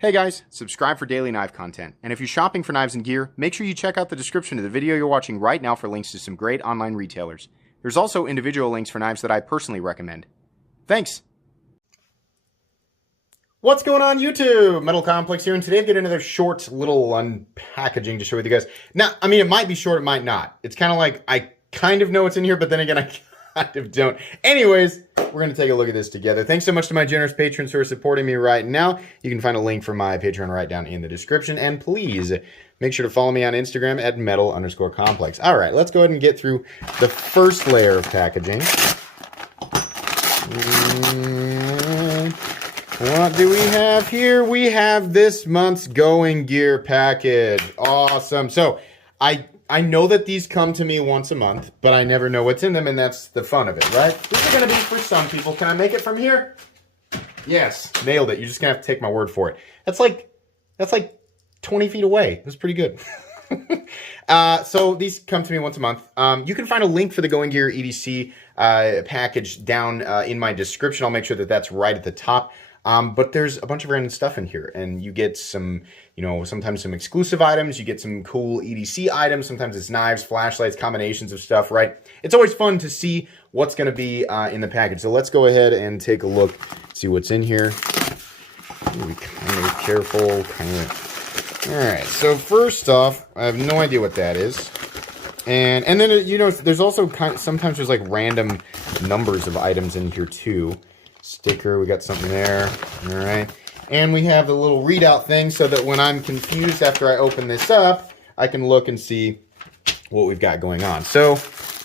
Hey guys, subscribe for daily knife content, and if you're shopping for knives and gear, make sure you check out the description of the video you're watching right now for links to some great online retailers. There's also individual links for knives that I personally recommend. Thanks! What's going on YouTube? Metal Complex here, and today I've got another short little unpackaging to share with you guys. Now, I mean, it might be short, it might not. It's kind of like, I kind of know what's in here, but then again, I kind of don't. Anyways, we're going to take a look at this together. Thanks so much to my generous patrons who are supporting me right now. You can find a link for my Patreon right down in the description. And please make sure to follow me on Instagram at metal_complex. All right, let's go ahead and get through the first layer of packaging. What do we have here? We have this month's Going Gear package. Awesome. So I know that these come to me once a month, but I never know what's in them, and that's the fun of it, right? These are going to be for some people. Can I make it from here? Yes, nailed it. You're just going to have to take my word for it. That's like 20 feet away. That's pretty good. So these come to me once a month. You can find a link for the Going Gear EDC package down in my description. I'll make sure that that's right at the top. But there's a bunch of random stuff in here, and you get some, you know, sometimes some exclusive items, you get some cool EDC items, sometimes it's knives, flashlights, combinations of stuff, right? It's always fun to see what's going to be in the package. So let's go ahead and take a look, see what's in here. Be kind of careful, kind of. All right, so first off, I have no idea what that is. And then, you know, there's also sometimes there's like random numbers of items in here too. Sticker, we got something there. All right. And we have the little readout thing so that when I'm confused after I open this up, I can look and see what we've got going on. So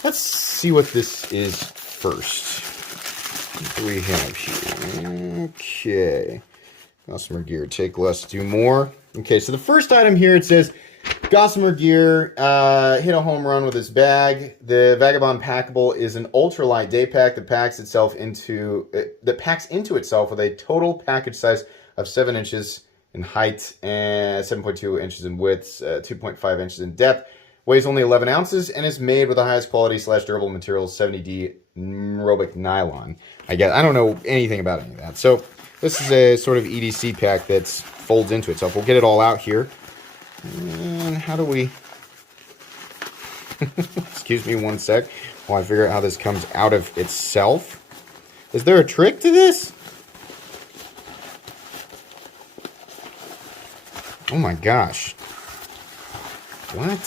let's see what this is first. What do we have here? Okay. Gossamer Gear, take less, do more. Okay, so the first item here, it says Gossamer Gear hit a home run with this bag. The Vagabond Packable is an ultralight day pack that packs into itself with a total package size of 7 inches in height and 7.2 inches in width, 2.5 inches in depth. Weighs only 11 ounces and is made with the highest quality / durable materials, 70D Robic nylon. I don't know anything about any of that. So this is a sort of EDC pack that folds into itself. We'll get it all out here. And how do we... Excuse me one sec while I figure out how this comes out of itself. Is there a trick to this? Oh my gosh. What?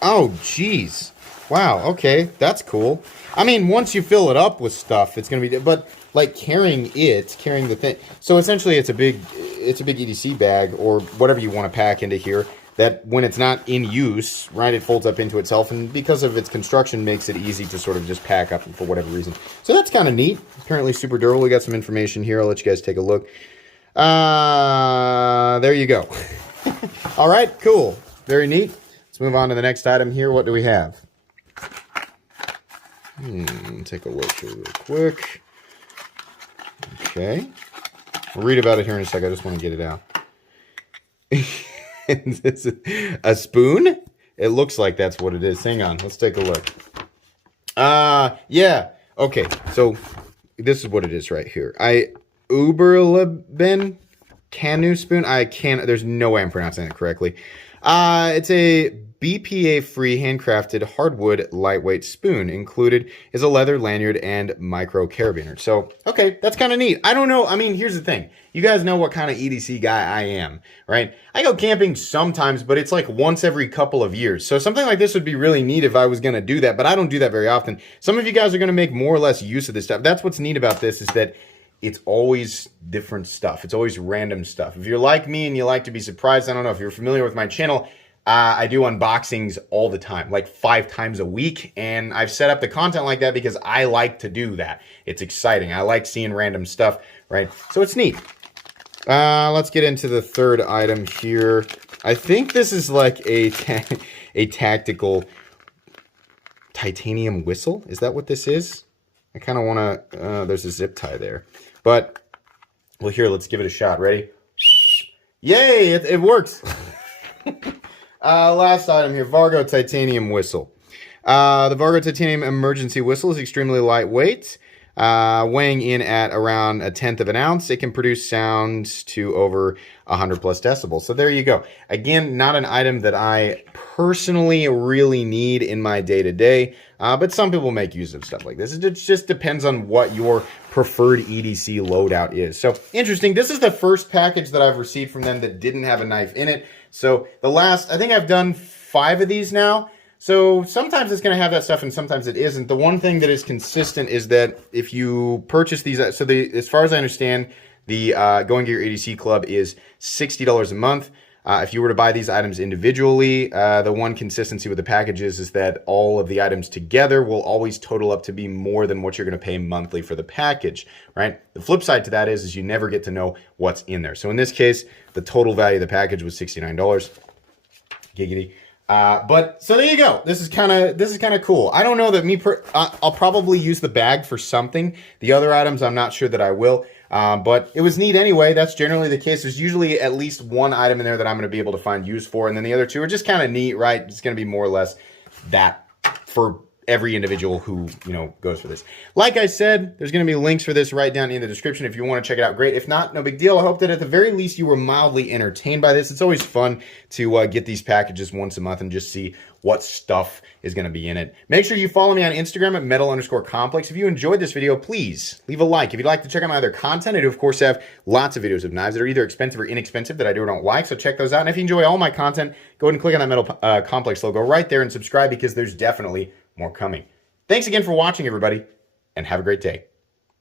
Oh, jeez. Wow, okay, that's cool. I mean, once you fill it up with stuff, it's going to be... But, like, carrying the thing... So, essentially, it's a big EDC bag, or whatever you want to pack into here, that when it's not in use, right, it folds up into itself, and because of its construction, makes it easy to sort of just pack up for whatever reason. So that's kind of neat. Apparently super durable. We got some information here. I'll let you guys take a look. There you go. All right, cool. Very neat. Let's move on to the next item here. What do we have? Take a look here real quick. Okay. We'll read about it here in a second. I just want to get it out. Is this a spoon? It looks like that's what it is. Hang on. Let's take a look. Yeah. Okay. So this is what it is right here. Uberleben canoe spoon. There's no way I'm pronouncing it correctly. It's a BPA-free handcrafted hardwood lightweight spoon. Included is a leather lanyard and micro carabiner. So, okay, that's kind of neat. I don't know. I mean, here's the thing. You guys know what kind of EDC guy I am, right? I go camping sometimes, but it's like once every couple of years. So something like this would be really neat if I was going to do that, but I don't do that very often. Some of you guys are going to make more or less use of this stuff. That's what's neat about this, is that it's always different stuff. It's always random stuff. If you're like me and you like to be surprised, I don't know if you're familiar with my channel, I do unboxings all the time, like 5 times a week, and I've set up the content like that because I like to do that. It's exciting. I like seeing random stuff, right? So it's neat. Let's get into the third item here. I think this is like a tactical titanium whistle. Is that what this is? I kind of want to... there's a zip tie there. But, well, here, let's give it a shot. Ready? Yay! It works! Last item here, Vargo titanium whistle. The Vargo titanium emergency whistle is extremely lightweight. weighing in at around 1/10 of an ounce. It can produce sounds to over 100 plus decibels. So there you go. Again, not an item that I personally really need in my day-to-day, but some people make use of stuff like this. It just depends on what your preferred EDC loadout is. So interesting. This is the first package that I've received from them that didn't have a knife in it. So the last, I think I've done 5 of these now. So sometimes it's going to have that stuff and sometimes it isn't. The one thing that is consistent is that if you purchase these, so as far as I understand, the Going Gear EDC Club is $60 a month. If you were to buy these items individually, the one consistency with the packages is that all of the items together will always total up to be more than what you're going to pay monthly for the package, right? The flip side to that is you never get to know what's in there. So in this case, the total value of the package was $69. Giggity. But so there you go. This is kind of cool. I don't know that I'll probably use the bag for something. The other items, I'm not sure that I will. But it was neat anyway. That's generally the case. There's usually at least one item in there that I'm going to be able to find use for, and then the other 2 are just kind of neat, right? It's going to be more or less that for every individual who, goes for this. Like I said, there's going to be links for this right down in the description. If you want to check it out, great. If not, no big deal. I hope that at the very least you were mildly entertained by this. It's always fun to get these packages once a month and just see what stuff is going to be in it. Make sure you follow me on Instagram at metal_complex. If you enjoyed this video, please leave a like. If you'd like to check out my other content, I do, of course, have lots of videos of knives that are either expensive or inexpensive that I do or don't like, so check those out. And if you enjoy all my content, go ahead and click on that Metal Complex logo right there and subscribe because there's definitely more coming. Thanks again for watching, everybody, and have a great day.